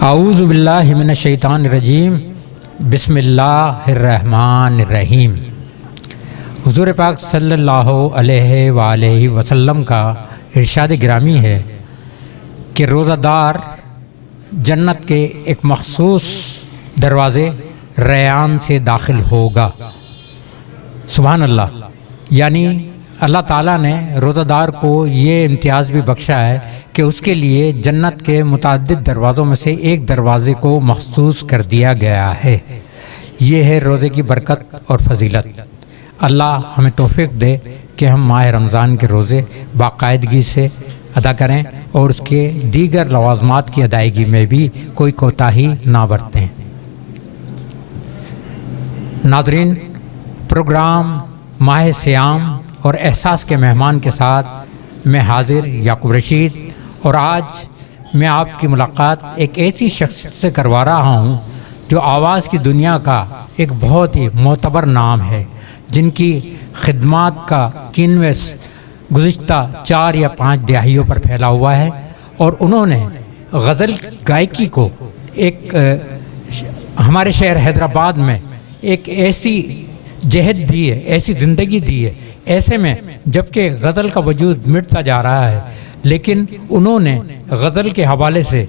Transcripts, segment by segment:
اعوذ باللہ من الشیطان الرجیم بسم اللہ الرحمن الرحیم۔ حضور پاک صلی اللہ علیہ وآلہ وسلم کا ارشاد گرامی ہے کہ روزہ دار جنت کے ایک مخصوص دروازے ریان سے داخل ہوگا۔ سبحان اللہ، یعنی اللہ تعالیٰ نے روزہ دار کو یہ امتیاز بھی بخشا ہے کہ اس کے لیے جنت کے متعدد دروازوں میں سے ایک دروازے کو مخصوص کر دیا گیا ہے۔ یہ ہے روزے کی برکت اور فضیلت۔ اللہ ہمیں توفیق دے کہ ہم ماہ رمضان کے روزے باقاعدگی سے ادا کریں اور اس کے دیگر لوازمات کی ادائیگی میں بھی کوئی کوتاہی نہ برتیں۔ ناظرین، پروگرام ماہ سیام اور احساس کے مہمان کے ساتھ میں حاضر یعقوب رشید، اور آج میں آپ کی ملاقات ایک ایسی شخص سے کروا رہا ہوں جو آواز کی دنیا کا ایک بہت ہی معتبر نام ہے، جن کی خدمات کا کینوس گزشتہ 4 یا 5 دہائیوں پر پھیلا ہوا ہے، اور انہوں نے غزل گائیکی کو ایک ہمارے شہر حیدرآباد میں ایک ایسی جہد دی ہے، ایسی زندگی دی ہے، ایسے میں جبکہ غزل کا وجود مٹتا جا رہا ہے، لیکن انہوں نے غزل کے حوالے سے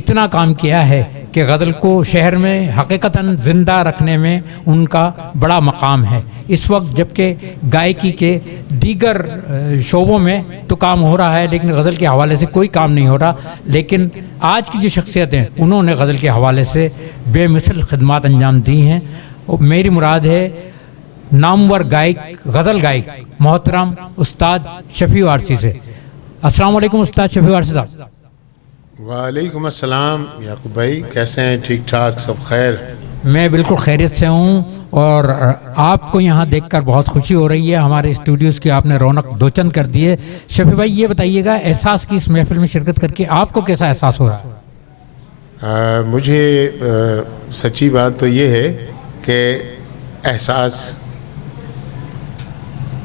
اتنا کام کیا ہے کہ غزل کو شہر میں حقیقتاً زندہ رکھنے میں ان کا بڑا مقام ہے۔ اس وقت جبکہ گائیکی کے دیگر شعبوں میں تو کام ہو رہا ہے، لیکن غزل کے حوالے سے کوئی کام نہیں ہو رہا، لیکن آج کی جو شخصیت ہیں انہوں نے غزل کے حوالے سے بے مثل خدمات انجام دی ہیں۔ میری مراد ہے نامور گائک، غزل گائک محترم استاد شفیع وارثی سے۔ السلام علیکم استاد شفیع وارثی صاحب۔ وعلیکم السلام یعقوب بھائی، کیسے ہیں؟ ٹھیک ٹھاک، سب خیر؟ میں بالکل خیریت سے ہوں، اور آپ کو یہاں دیکھ کر بہت خوشی ہو رہی ہے۔ ہمارے اسٹوڈیوز کی آپ نے رونق دوچند کر دی ہے۔ شفیع بھائی، یہ بتائیے گا احساس کی اس محفل میں شرکت کر کے آپ کو کیسا احساس ہو رہا ہے؟ مجھے سچی بات تو یہ ہے کہ احساس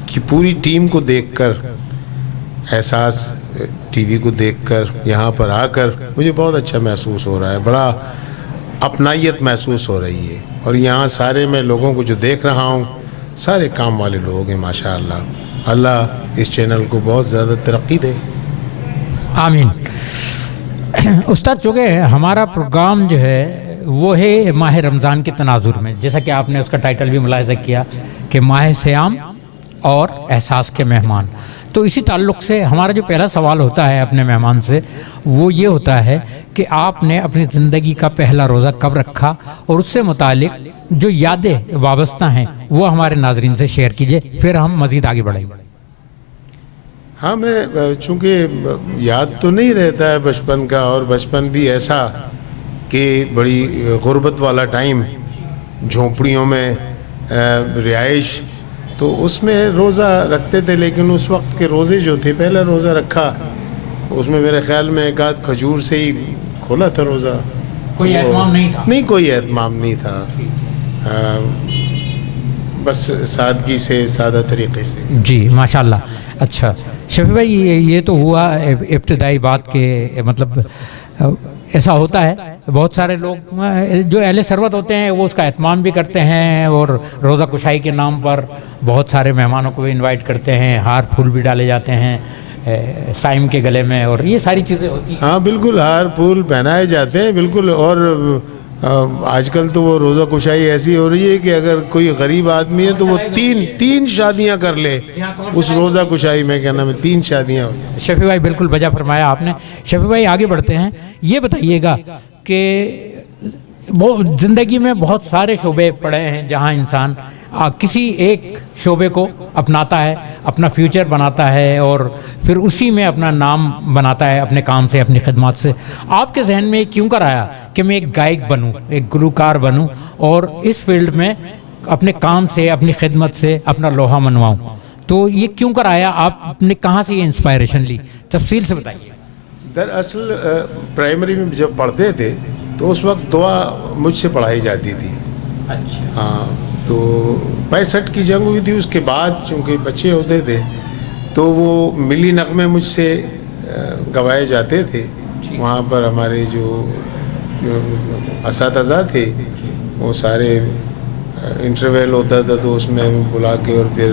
کی پوری ٹیم کو دیکھ کر، احساس ٹی وی کو دیکھ کر، یہاں پر آ کر مجھے بہت اچھا محسوس ہو رہا ہے، بڑا اپنائیت محسوس ہو رہی ہے۔ اور یہاں سارے میں لوگوں کو جو دیکھ رہا ہوں، سارے کام والے لوگ ہیں ماشاءاللہ۔ اللہ اس چینل کو بہت زیادہ ترقی دے، آمین۔ استاد، چونکہ ہمارا پروگرام جو ہے وہ ہے ماہ رمضان کے تناظر میں، جیسا کہ آپ نے اس کا ٹائٹل بھی ملاحظہ کیا کہ ماہ سیام اور احساس کے مہمان، تو اسی تعلق سے ہمارا جو پہلا سوال ہوتا ہے اپنے مہمان سے وہ یہ ہوتا ہے کہ آپ نے اپنی زندگی کا پہلا روزہ کب رکھا، اور اس سے متعلق جو یادیں وابستہ ہیں وہ ہمارے ناظرین سے شیئر کیجئے، پھر ہم مزید آگے بڑھیں۔ ہاں، میں چونکہ یاد تو نہیں رہتا ہے بچپن کا، اور بچپن بھی ایسا کہ بڑی غربت والا ٹائم، جھونپڑیوں میں رہائش، تو اس میں روزہ رکھتے تھے، لیکن اس وقت کے روزے جو تھے، پہلا روزہ رکھا اس میں میرے خیال میں ایک آدھ کھجور سے ہی کھولا تھا روزہ، کوئی اہتمام نہیں تھا؟ نہیں، کوئی اہتمام نہیں تھا، بس سادگی سے، سادہ طریقے سے۔ جی ماشاءاللہ۔ اچھا شفیع بھائی، یہ تو ہوا ابتدائی بات کہ مطلب ایسا ہوتا ہے، بہت سارے لوگ جو اہل ثروت ہوتے ہیں وہ اس کا اہتمام بھی کرتے ہیں، اور روزہ کشائی کے نام پر بہت سارے مہمانوں کو بھی انوائٹ کرتے ہیں، ہار پھول بھی ڈالے جاتے ہیں صائم کے گلے میں، اور یہ ساری چیزیں ہوتی ہیں۔ ہاں بالکل، ہار پھول پہنائے جاتے ہیں، بالکل۔ اور آج کل تو وہ روزہ کشائی ایسی ہو رہی ہے کہ اگر کوئی غریب آدمی ہے تو وہ تین شادیاں کر لے اس روزہ کشائی میں، کیا نام ہے، 3 شادیاں ہو جائیں۔ شفیع بھائی بالکل بجا فرمایا آپ نے۔ شفیع بھائی آگے بڑھتے ہیں، یہ بتائیے گا کہ زندگی میں بہت سارے شعبے پڑے ہیں جہاں انسان کسی ایک شعبے کو اپناتا ہے، اپنا فیوچر بناتا ہے، اور پھر اسی میں اپنا نام بناتا ہے اپنے کام سے، اپنی خدمات سے۔ آپ کے ذہن میں کیوں کر آیا کہ میں ایک گائک بنوں، ایک گلوکار بنوں، اور اس فیلڈ میں اپنے کام سے، اپنی خدمت سے اپنا لوہا منواؤں؟ تو یہ کیوں کر آیا؟ آپ نے کہاں سے یہ انسپائریشن لی؟ تفصیل سے بتائیے۔ دراصل پرائمری میں جب پڑھتے تھے تو اس وقت دعا مجھ سے پڑھائی جاتی تھی۔ اچھا۔ ہاں، تو 65 کی جنگ ہوئی تھی، اس کے بعد چونکہ بچے ہوتے تھے تو وہ ملی نغمے مجھ سے گوائے جاتے تھے۔ وہاں پر ہمارے جو اساتذہ تھے وہ سارے انٹرویل ہوتا تھا تو اس میں بلا کے اور پھر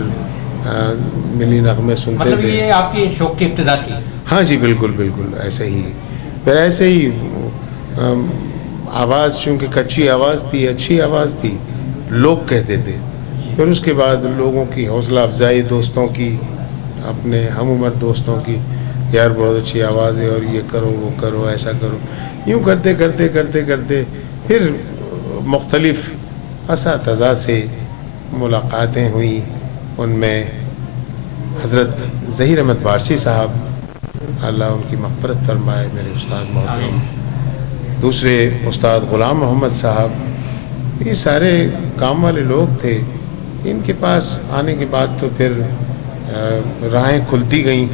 ملی نغمے سنتے مطلب تھے. یہ آپ کی شوق کی ابتدا تھی؟ ہاں جی بالکل بالکل ایسے ہی. پھر ایسے ہی آواز چونکہ کچی آواز تھی اچھی آواز تھی لوگ کہتے تھے. پھر اس کے بعد لوگوں کی حوصلہ افزائی دوستوں کی اپنے ہم عمر دوستوں کی یار بہت اچھی آواز ہے اور یہ کرو وہ کرو ایسا کرو. یوں کرتے کرتے کرتے کرتے پھر مختلف اساتذہ سے ملاقاتیں ہوئیں. ان میں حضرت ظہیر احمد وارثی صاحب اللہ ان کی مغفرت فرمائے میرے استاد محترم. دوسرے استاد غلام محمد صاحب یہ سارے کام والے لوگ تھے. ان کے پاس آنے کے بعد تو پھر راہیں کھلتی گئیں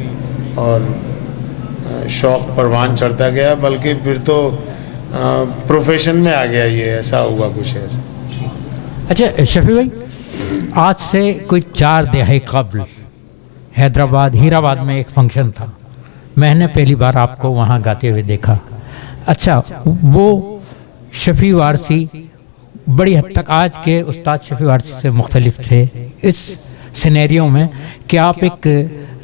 اور شوق پروان چڑھتا گیا بلکہ پھر تو پروفیشن میں آ گیا. یہ ایسا ہوا کچھ ایسا. اچھا شفیع بھائی آج سے کوئی 4 دہائی قبل حیدرآباد ہیرآباد میں ایک فنکشن تھا. میں نے پہلی بار آپ کو وہاں گاتے ہوئے دیکھا. اچھا وہ شفیع وارثی بڑی حد تک آج کے استاد شفیع وارثی سے مختلف تھے اس سینیریو میں کہ آپ ایک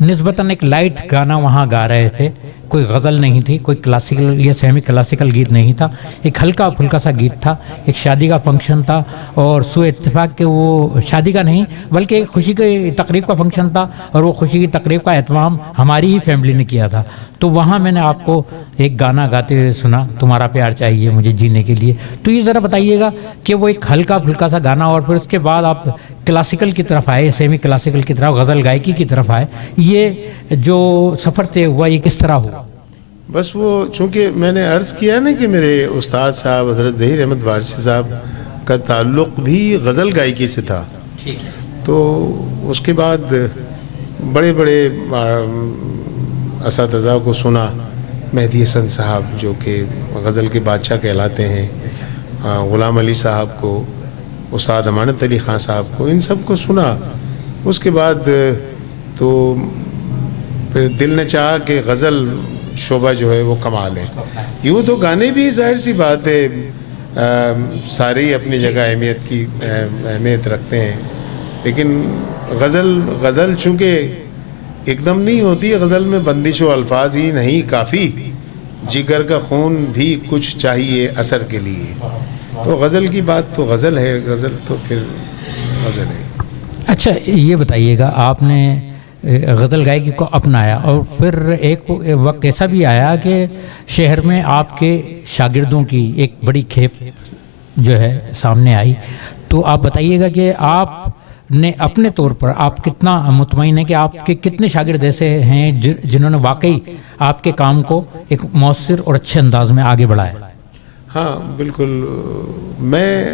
نسبتاً ایک لائٹ گانا وہاں گا رہے تھے. کوئی غزل نہیں تھی, کوئی کلاسیکل یا سیمی کلاسیکل گیت نہیں تھا, ایک ہلکا پھلکا سا گیت تھا. ایک شادی کا فنکشن تھا اور سوء اتفاق کہ وہ شادی کا نہیں بلکہ ایک خوشی کی تقریب کا فنکشن تھا اور وہ خوشی کی تقریب کا اہتمام ہماری ہی فیملی نے کیا تھا. تو وہاں میں نے آپ کو ایک گانا گاتے ہوئے سنا, تمہارا پیار چاہیے مجھے جینے کے لیے. تو یہ ذرا بتائیے گا کہ وہ ایک ہلکا پھلکا سا گانا اور پھر اس کے بعد آپ کلاسیکل کی طرف آئے, سیمی کلاسیکل کی طرف, غزل گائکی کی طرف آئے. یہ جو سفر طے ہوا یہ کس طرح ہوا؟ بس وہ چونکہ میں نے عرض کیا نا کہ میرے استاد صاحب حضرت ظہیر احمد وارثی صاحب کا تعلق بھی غزل گائکی سے تھا. تو اس کے بعد بڑے بڑے اساتذہ کو سنا. مہدی حسن صاحب جو کہ غزل کے بادشاہ کہلاتے ہیں, غلام علی صاحب کو, استاد امانت علی خان صاحب کو, ان سب کو سنا. اس کے بعد تو پھر دل نے چاہا کہ غزل شعبہ جو ہے وہ کمال ہے. یوں تو گانے بھی ظاہر سی بات ہے سارے ہی اپنی جگہ اہمیت رکھتے ہیں, لیکن غزل چونکہ ایک دم نہیں ہوتی. غزل میں بندش و الفاظ ہی نہیں کافی, جگر کا خون بھی کچھ چاہیے اثر کے لیے. تو غزل کی بات تو غزل ہے, غزل تو پھر غزل ہے. اچھا یہ بتائیے گا آپ نے غزل گائکی کو اپنایا اور پھر ایک وقت ایسا بھی آیا کہ شہر میں آپ کے شاگردوں کی ایک بڑی کھیپ جو ہے سامنے آئی. تو آپ بتائیے گا کہ آپ نے اپنے طور پر آپ کتنا مطمئن ہیں کہ آپ کے کتنے شاگرد ایسے ہیں جنہوں نے واقعی آپ کے کام کو ایک مؤثر اور اچھے انداز میں آگے بڑھایا؟ ہاں بالکل. میں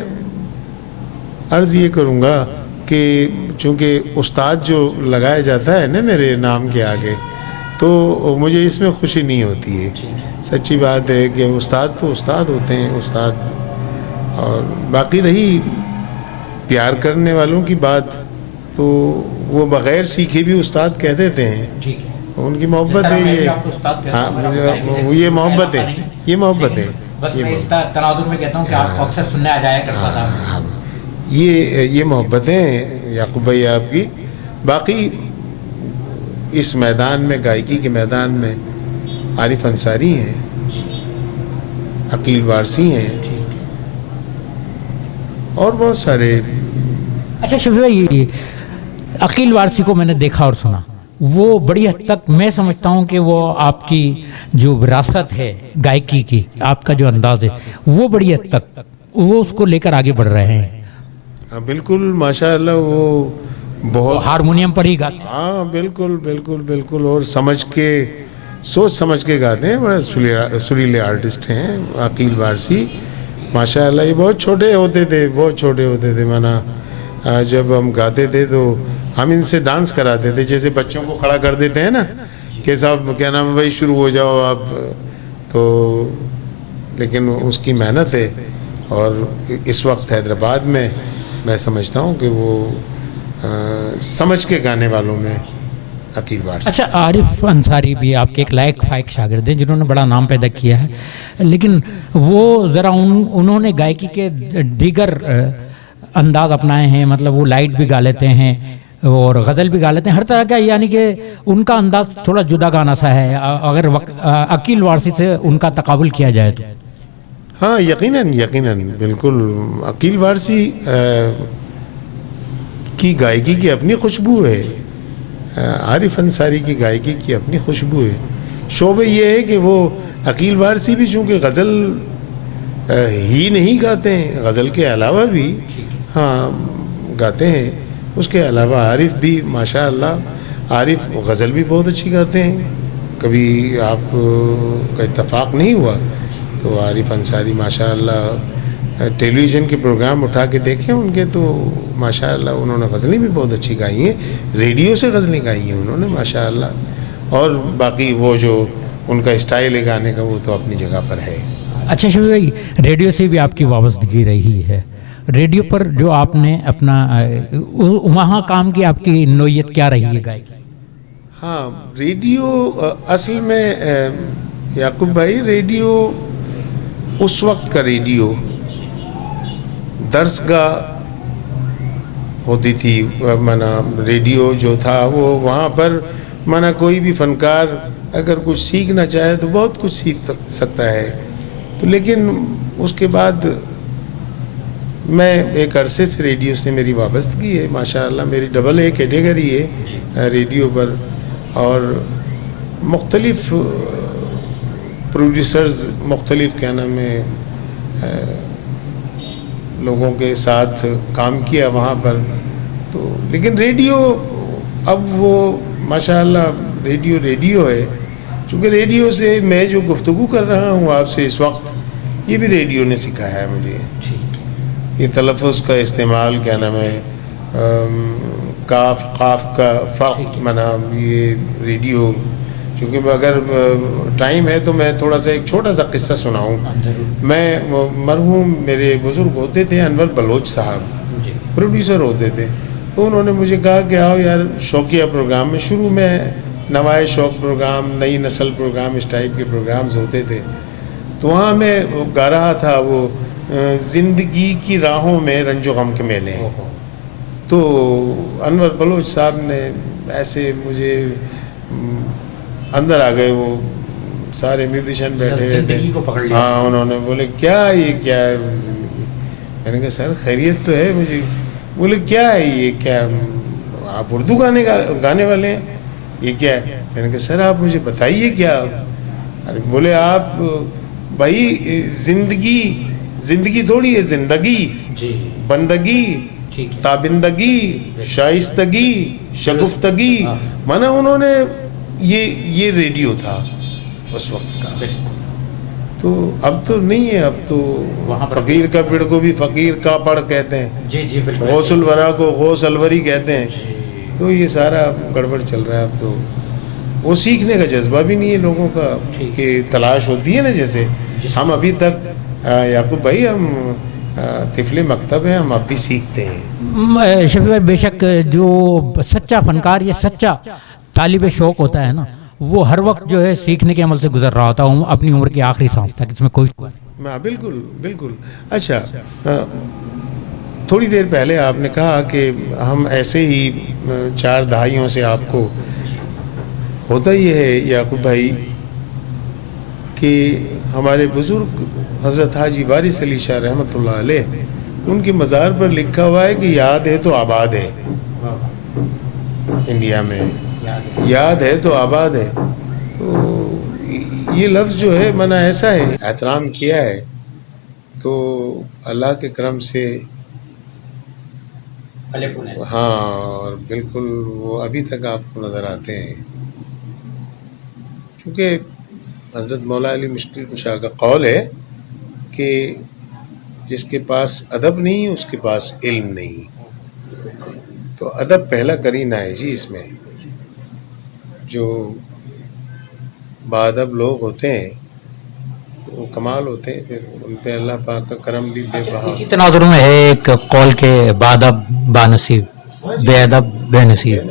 عرض یہ کروں گا کہ چونکہ استاد جو لگایا جاتا ہے نا میرے نام کے آگے تو مجھے اس میں خوشی نہیں ہوتی ہے. سچی بات ہے کہ استاد تو استاد ہوتے ہیں استاد. اور باقی رہی پیار کرنے والوں کی بات تو وہ بغیر سیکھے بھی استاد کہہ دیتے ہیں. ان کی محبت ہے یہ. ہاں یہ محبت ہے, یہ محبت ہے. بس میں اس تناظر میں کہتا ہوں کہ آپ کو اکثر سننے آ جایا کرتا تھا. یہ محبتیں یعقوب بھائی آپ کی. باقی اس میدان میں گائکی کے میدان میں عارف انصاری ہیں, عقیل وارثی ہیں اور بہت سارے. اچھا شفیع بھائی عقیل وارثی کو میں نے دیکھا اور سنا. وہ بڑی حد تک میں سمجھتا ہوں کہ وہ آپ کی جو وراثت ہے گائکی کی, آپ کا جو انداز ہے وہ بڑی حد تک وہ اس کو لے کر آگے بڑھ رہے ہیں. بالکل ماشاء اللہ. وہ بہت ہارمونیم پر ہی گاتے ہیں. ہاں بالکل بالکل بالکل. اور سوچ سمجھ کے گاتے ہیں. بڑے سریلے آرٹسٹ ہیں عقیل وارثی ماشاء اللہ. یہ بہت چھوٹے ہوتے تھے مانا جب ہم گاتے تھے تو ہم ان سے ڈانس کراتے تھے. جیسے بچوں کو کھڑا کر دیتے ہیں نا کہ صاحب کیا نام ہے بھائی شروع ہو جاؤ آپ. تو لیکن اس کی محنت ہے. اور اس وقت حیدرآباد میں سمجھتا ہوں کہ وہ سمجھ کے گانے والوں میں عقیل وارثی. اچھا، عارف انصاری بھی آپ کے ایک لائق فائق شاگرد ہیں جنہوں نے بڑا نام پیدا کیا ہے، لیکن وہ ذرا انہوں نے گائیکی کے دیگر انداز اپنائے ہیں، مطلب وہ لائٹ بھی گا لیتے ہیں اور غزل بھی گا لیتے ہیں، ہر طرح کا، یعنی کہ ان کا انداز تھوڑا جدا گانا سا ہے اگر عقیل وارثی سے ان کا تقابل کیا جائے تو. ہاں یقیناً بالکل. عقیل وارثی کی گائیکی کی اپنی خوشبو ہے، عارف انصاری کی گائیکی کی اپنی خوشبو ہے. شعبہ یہ ہے کہ وہ عقیل وارثی بھی چونکہ غزل ہی نہیں گاتے ہیں، غزل کے علاوہ بھی ہاں گاتے ہیں. اس کے علاوہ عارف بھی ماشاء اللہ، عارف غزل بھی بہت اچھی گاتے ہیں. کبھی آپ کا اتفاق نہیں ہوا تو عارف انصاری ماشاء اللہ ٹیلی ویژن کے پروگرام اٹھا کے دیکھیں ان کے، تو ماشاء اللہ انہوں نے غزلیں بھی بہت اچھی گائی ہیں، ریڈیو سے غزلیں گائی ہیں انہوں نے ماشاء اللہ. اور باقی وہ جو ان کا اسٹائل ہے گانے کا وہ تو اپنی جگہ پر ہے. اچھا شفیع بھائی، ریڈیو سے بھی آپ کی وابستگی رہی ہے، ریڈیو پر جو آپ نے اپنا وہاں کام کی، آپ کی نوعیت کیا رہی ہے گائیکی؟ ہاں ریڈیو اصل میں یعقوب بھائی، ریڈیو اس وقت کا ریڈیو درس گاہ ہوتی تھی. مانا ریڈیو جو تھا وہ وہاں پر مانا کوئی بھی فنکار اگر کچھ سیکھنا چاہے تو بہت کچھ سیکھ سکتا ہے. تو لیکن اس کے بعد میں ایک عرصے سے ریڈیو سے میری وابستگی ہے ماشاء اللہ. میری ڈبل اے کیٹیگری ہے ریڈیو پر، اور مختلف پروڈیوسرز، مختلف کیا نام ہے لوگوں کے ساتھ کام کیا وہاں پر. تو لیکن ریڈیو اب وہ ماشاء اللہ ریڈیو ہے. چونکہ ریڈیو سے میں جو گفتگو کر رہا ہوں آپ سے اس وقت، یہ بھی ریڈیو نے سکھایا ہے مجھے. یہ تلفظ کا استعمال کیا نام ہے، کاف قاف کا فرق منا، یہ ریڈیو. کیونکہ اگر ٹائم ہے تو میں تھوڑا سا ایک چھوٹا سا قصہ سناؤں. میں مرحوم میرے بزرگ ہوتے تھے انور بلوچ صاحب، پروڈیوسر ہوتے تھے. تو انہوں نے مجھے کہا کہ آؤ یار شوقیہ پروگرام میں، شروع میں نوائے شوق پروگرام، نئی نسل پروگرام، اس ٹائپ کے پروگرامز ہوتے تھے. تو وہاں میں گا رہا تھا وہ زندگی کی راہوں میں رنج و غم کے میلے. تو انور بلوچ صاحب نے ایسے مجھے اندر آ گئے، وہ سارے میوزیشین بیٹھے ہوئے تھے. ہاں انہوں نے بولے کیا یہ کیا ہے زندگی؟ میں نے کہا سر خیریت تو ہے مجھے. بولے کیا ہے یہ، کیا آپ اردو گانے والے ہیں، یہ کیا ہے؟ میں نے کہا سر آپ مجھے بتائیے کیا. ارے بولے آپ بھائی زندگی تھوڑی ہے، زندگی، بندگی، تابندگی، شائستگی، شگفتگی. مانا انہوں نے یہ ریڈیو تھا اس وقت کا. تو اب تو نہیں ہے، اب تو فقیر کا پڑ کو بھی فقیر کا پڑ کہتے ہیں، غوث الورا کو غوث الوری کہتے ہیں. تو یہ سارا گڑبڑ چل رہا ہے. اب تو وہ سیکھنے کا جذبہ بھی نہیں ہے لوگوں کا، کہ تلاش ہوتی ہے نا. جیسے ہم ابھی تک یعقوب بھائی ہم طفل مکتب ہیں، ہم اب بھی سیکھتے ہیں. شفیع بھائی بے شک جو سچا فنکار یا سچا طالب شوق ہوتا ہے نا، وہ ہر وقت جو ہے سیکھنے کے عمل سے گزر رہا ہوتا ہوں اپنی عمر کی آخری سانس تک، اس میں کوئی بالکل. اچھا تھوڑی دیر پہلے آپ نے کہا کہ ہم ایسے ہی 4 دہائیوں سے آپ کو، ہوتا یہ ہے یعقوب بھائی کہ ہمارے بزرگ حضرت حاجی وارث علی شاہ رحمۃ اللہ علیہ، ان کے مزار پر لکھا ہوا ہے کہ یاد ہے تو آباد ہے. انڈیا میں یاد ہے تو آباد ہے. تو یہ لفظ جو ہے منا ایسا ہے، احترام کیا ہے تو اللہ کے کرم سے ہاں، اور بالکل وہ ابھی تک آپ کو نظر آتے ہیں. کیونکہ حضرت مولا علی مشکل کشا کا قول ہے کہ جس کے پاس ادب نہیں اس کے پاس علم نہیں. تو ادب پہلا کرینہ ہے جی. اس میں جو باادب لوگ ہوتے ہیں وہ کمال ہوتے ہیں، پھر ان پہ اللہ پاک کا کرم بھی بے بہا. اسی تناظر میں ہے ایک قول کے بادب بانصیب، بے ادب بے نصیب.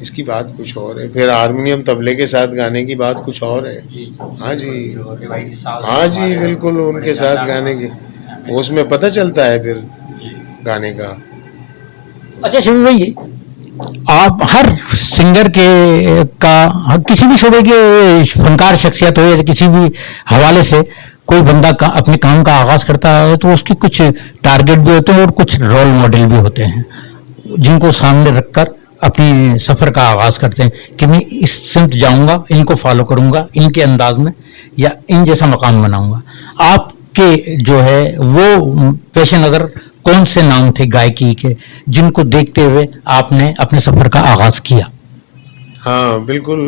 اس کی بات کچھ اور ہے. پھر ہارمونیم طبلے کے ساتھ گانے کی بات کچھ اور ہے. ہاں جی ہاں جی بالکل ان کے ساتھ گانے کی اس میں پتہ چلتا ہے پھر گانے کا. اچھا شفیع بھائی، آپ ہر سنگر کے کا کسی بھی شعبے کے فنکار شخصیت ہو یا کسی بھی حوالے سے کوئی بندہ اپنے کام کا آغاز کرتا ہے تو اس کی کچھ ٹارگٹ بھی ہوتے ہیں اور کچھ رول ماڈل بھی ہوتے ہیں جن کو سامنے رکھ کر اپنی سفر کا آغاز کرتے ہیں کہ میں اس سمت جاؤں گا، ان کو فالو کروں گا، ان کے انداز میں یا ان جیسا مقام بناؤں گا. آپ کے جو ہے وہ پیش نظر کون سے نام تھے گائکی کے جن کو دیکھتے ہوئے آپ نے اپنے سفر کا آغاز کیا؟ ہاں بالکل.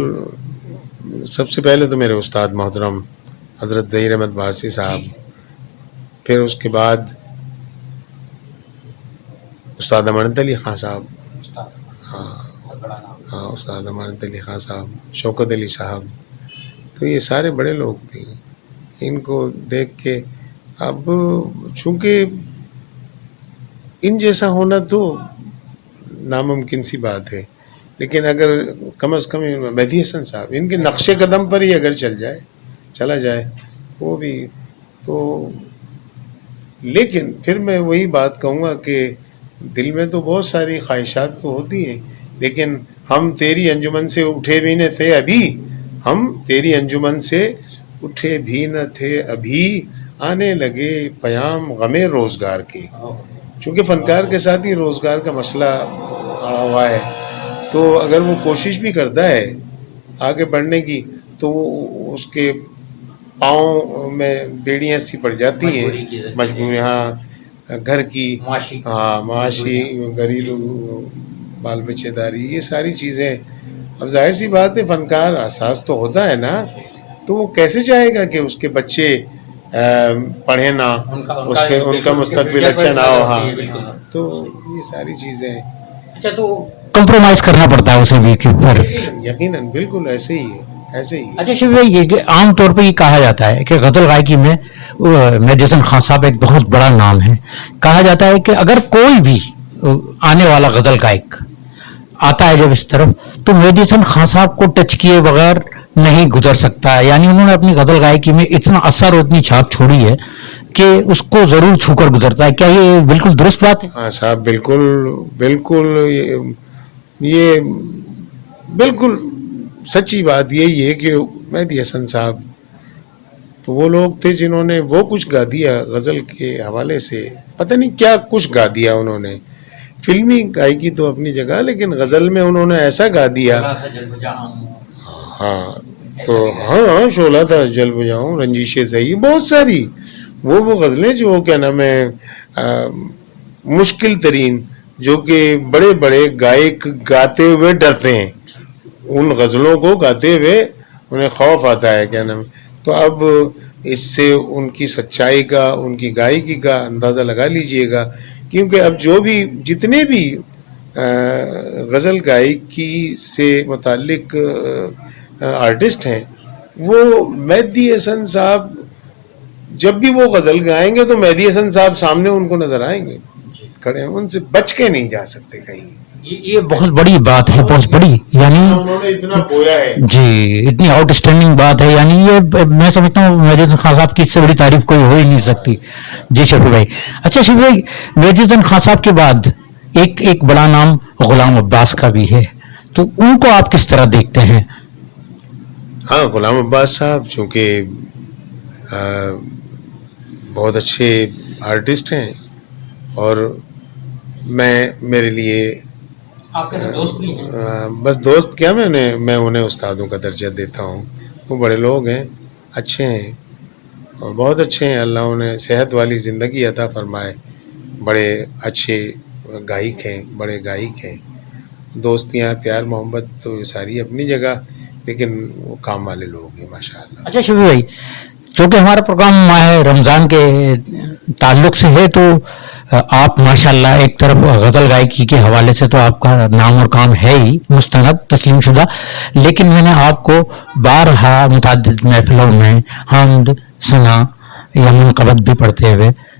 سب سے پہلے تو میرے استاد محترم حضرت ظہیر احمد وارثی صاحب، پھر اس کے بعد استاد امانت علی خان صاحب، ہاں استاد امانت علی خان صاحب، شوکت علی صاحب. تو یہ سارے بڑے لوگ تھے. ان کو دیکھ کے اب چونکہ ان جیسا ہونا تو ناممکن سی بات ہے، لیکن اگر کم از کم مہدی حسن صاحب ان کے نقش قدم پر ہی اگر چلا جائے وہ بھی تو. لیکن پھر میں وہی بات کہوں گا کہ دل میں تو بہت ساری خواہشات تو ہوتی ہیں، لیکن ہم تیری انجمن سے اٹھے بھی نہ تھے ابھی، ہم تیری انجمن سے اٹھے بھی نہ تھے ابھی، آنے لگے پیام غم روزگار کے. چونکہ فنکار کے ساتھ ہی روزگار کا مسئلہ آڑا ہوا ہے، تو اگر وہ کوشش بھی کرتا ہے آگے بڑھنے کی تو اس کے پاؤں میں بیڑیاں سی پڑ جاتی ہیں، مجبوری، ہاں گھر کی، ہاں معاشی گھریلو بال بچے داری، یہ ساری چیزیں. اب ظاہر سی بات ہے فنکار احساس تو ہوتا ہے نا، تو وہ کیسے چاہے گا کہ اس کے بچے پڑھیں نہ، ان کا مستقبل اچھا نہ ہو. ہاں تو یہ ساری چیزیں. اچھا تو کمپرومائز کرنا پڑتا ہے اسے بھی کہ پھر یقیناً بالکل ایسے ہی ہے. اچھا شفیع بھائی، یہ کہ عام طور پہ یہ کہا جاتا ہے کہ غزل گائکی میں مہدی حسن خان صاحب ایک بہت بڑا نام ہے. کہا جاتا ہے کہ اگر کوئی بھی آنے والا غزل گائک آتا ہے جب اس طرف تو مہدی حسن خان صاحب کو ٹچ کیے بغیر نہیں گزر سکتا ہے. یعنی انہوں نے اپنی غزل گائکی میں اتنا اثر اور اتنی چھاپ چھوڑی ہے کہ اس کو ضرور چھو کر گزرتا ہے. کیا یہ بالکل درست بات ہے؟ ہاں صاحب بالکل بالکل، یہ بالکل سچی بات یہی ہے کہ مہدی حسن صاحب تو وہ لوگ تھے جنہوں نے وہ کچھ گا دیا غزل کے حوالے سے، پتہ نہیں کیا کچھ گا دیا انہوں نے. فلمی گائکی تو اپنی جگہ، لیکن غزل میں انہوں نے ایسا گا دیا. ہاں تو ہاں شعلہ تھا جل بجاؤں، رنجیش صحیح، بہت ساری وہ غزلیں جو کیا نام ہے مشکل ترین، جو کہ بڑے بڑے گائک گاتے ہوئے ڈرتے ہیں، ان غزلوں کو گاتے ہوئے انہیں خوف آتا ہے کیا نام. تو اب اس سے ان کی سچائی کا، ان کی گائکی کا اندازہ لگا لیجئے گا، کیونکہ اب جو بھی جتنے بھی غزل گائکی سے متعلق آرٹسٹ ہیں، وہ مہدی حسن صاحب جب بھی وہ غزل گائیں گے تو مہدی حسن صاحب سامنے ان کو نظر آئیں گے کھڑے ہیں، ان سے بچ کے نہیں جا سکتے کہیں. یہ بہت بڑی بات ہے، بہت بڑی، یعنی انہوں نے اتنا بویا ہے جی، اتنی آؤٹ اسٹینڈنگ بات ہے. یعنی یہ میں سمجھتا ہوں مہدی حسن خان صاحب کی اس سے بڑی تعریف کوئی ہو ہی نہیں سکتی. جی شفیع بھائی. اچھا شفیع بھائی، مہدی حسن خان صاحب کے بعد ایک بڑا نام غلام عباس کا بھی ہے، تو ان کو آپ کس طرح دیکھتے ہیں؟ ہاں غلام عباس صاحب چونکہ بہت اچھے آرٹسٹ ہیں، اور میرے لیے بس دوست کیا، میں انہیں استادوں کا درجہ دیتا ہوں. وہ بڑے لوگ ہیں، اچھے ہیں اور بہت اچھے ہیں. اللہ انہیں صحت والی زندگی عطا فرمائے. بڑے اچھے گائک ہیں، بڑے گائک ہیں. دوستیاں، پیار، محبت تو یہ ساری اپنی جگہ، لیکن وہ کام والے لوگ ہیں ماشاء اللہ. اچھا شفیع بھائی، چونکہ ہمارا پروگرام ماہ رمضان کے تعلق سے ہے تو آپ ماشاءاللہ ایک طرف غزل گائکی کے حوالے سے تو آپ کا نام اور کام ہے ہی مستند تسلیم شدہ، لیکن میں نے آپ کو بارہا متعدد محفلوں میں حمد ثنا یا منقبت بھی پڑھتے ہوئے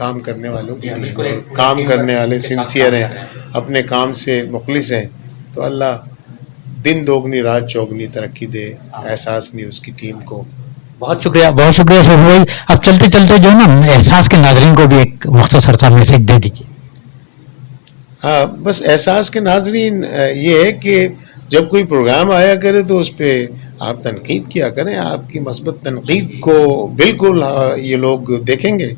کام کرنے والوں کی ٹیم ہے، کام کرنے والے سنسیئر ہیں، اپنے کام سے مخلص ہیں، تو اللہ دن دوگنی رات چوگنی ترقی دے احساس نیوز کی ٹیم کو. بہت شکریہ شفیع بھائی. اب چلتے چلتے جو ہے نا احساس کے ناظرین کو بھی ایک مختصر سا میسج دے دیجیے. ہاں بس احساس کے ناظرین یہ ہے کہ جب کوئی پروگرام آیا کرے تو اس پہ آپ تنقید کیا کریں. آپ کی مثبت تنقید کو بالکل یہ لوگ دیکھیں گے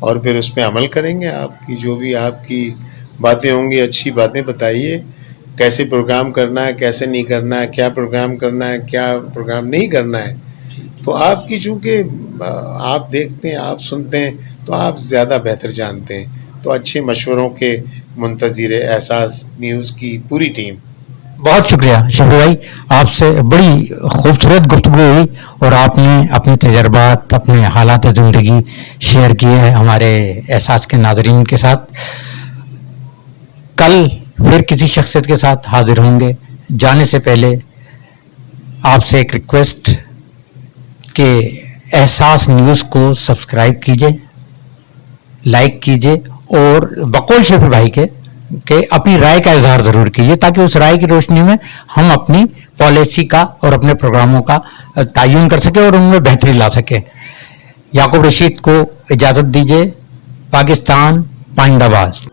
اور پھر اس پہ عمل کریں گے. آپ کی جو بھی آپ کی باتیں ہوں گی اچھی باتیں بتائیے، کیسے پروگرام کرنا ہے، کیسے نہیں کرنا ہے، کیا پروگرام کرنا ہے، کیا پروگرام نہیں کرنا ہے. تو آپ کی چونکہ آپ دیکھتے ہیں، آپ سنتے ہیں، تو آپ زیادہ بہتر جانتے ہیں. تو اچھے مشوروں کے منتظر احساس نیوز کی پوری ٹیم. بہت شکریہ شفیع بھائی، آپ سے بڑی خوبصورت گفتگو ہوئی اور آپ نے اپنے تجربات، اپنے حالات زندگی شیئر کیے ہیں ہمارے احساس کے ناظرین کے ساتھ. کل پھر کسی شخصیت کے ساتھ حاضر ہوں گے. جانے سے پہلے آپ سے ایک ریکویسٹ کہ احساس نیوز کو سبسکرائب کیجئے، لائک کیجئے اور بقول شفیع بھائی کے کہ اپنی رائے کا اظہار ضرور کیجیے تاکہ اس رائے کی روشنی میں ہم اپنی پالیسی کا اور اپنے پروگراموں کا تعین کر سکیں اور ان میں بہتری لا سکیں. یعقوب رشید کو اجازت دیجیے. پاکستان پائندہ باز.